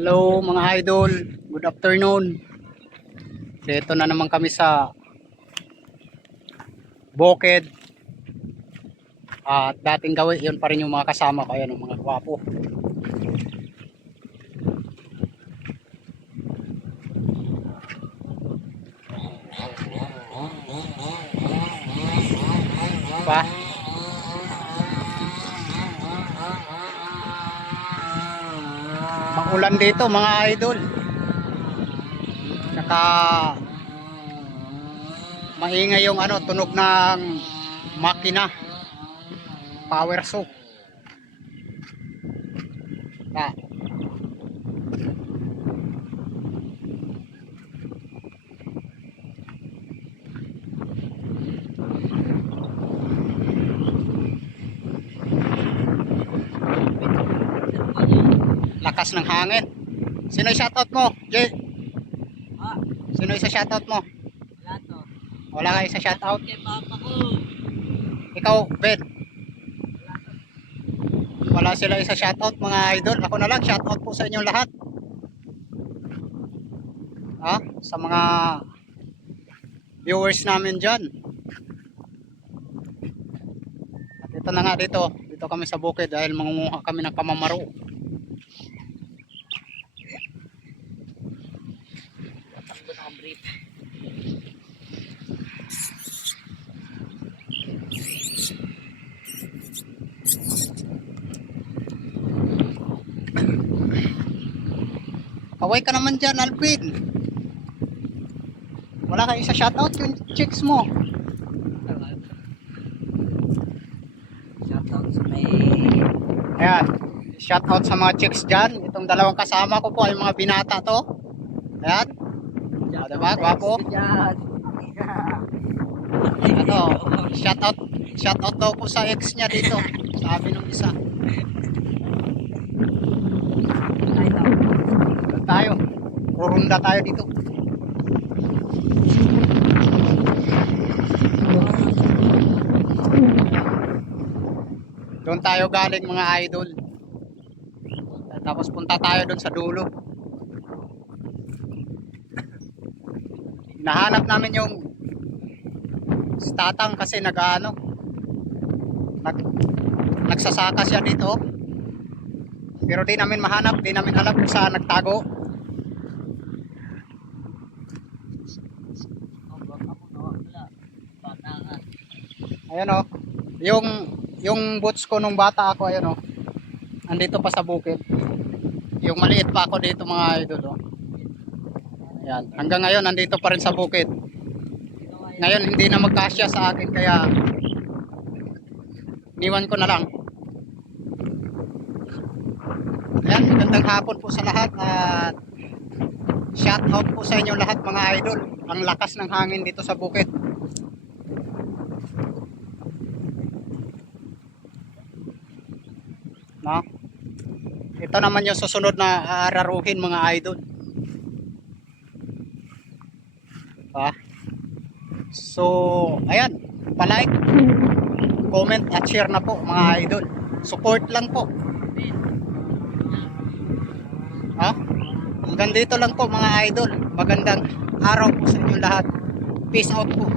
Hello mga idol, good afternoon. Dito na naman kami sa bukid. At dating gawin, yun pa rin yung mga kasama ko. Ayan, mga gwapo. Pa? Makulan dito mga idol. Saka maingay yung tunog ng makina. Power saw. Ah. Lakas ng hangin. Sino yung shoutout mo, Jay? Sino yung shoutout mo? Wala to. Wala kayo sa shoutout? Kay papa ko. Ikaw, Ben? Wala sila isa shoutout mga idol. Ako na lang, shoutout po sa inyong lahat. Sa mga viewers namin dyan. At ito na nga dito. Dito kami sa bukid dahil mangunguha kami ng kamamaro. Takbo na brief. Kaway ka naman dyan, Alvin. Wala ka isa shoutout yung chicks mo. Shoutout sa may... Ayan, shoutout sa mga chicks dyan. Itong dalawang kasama ko po ay mga binata to. Ayan. Diba, gwapo? Shoutout daw po sa ex niya dito. Sabi nung isa. Doon tayo. Rurunda tayo dito. Doon tayo galing mga idol. Tapos punta tayo doon sa dulo. Nahanap namin yung si Tatang kasi nagsasaka siya dito. Pero di namin mahanap, di namin alam kung saan nagtago. Ayan o. Yung boots ko nung bata ako, ayan o. Andito pa sa bukid. Yung maliit pa ako dito mga idol o. Ayan. Hanggang ngayon, nandito pa rin sa bukid. Ngayon, hindi na magkasya sa akin, kaya niwan ko na lang. Ayan, magandang hapon po sa lahat at shout out po sa inyo lahat mga idol. Ang lakas ng hangin dito sa bukid. No? Ito naman yung susunod na aararuhin mga idol. So, ayan, palike, comment at share na po mga idol. Support lang po. Hanggang dito lang po mga idol. Magandang araw po sa inyo lahat. Peace out po.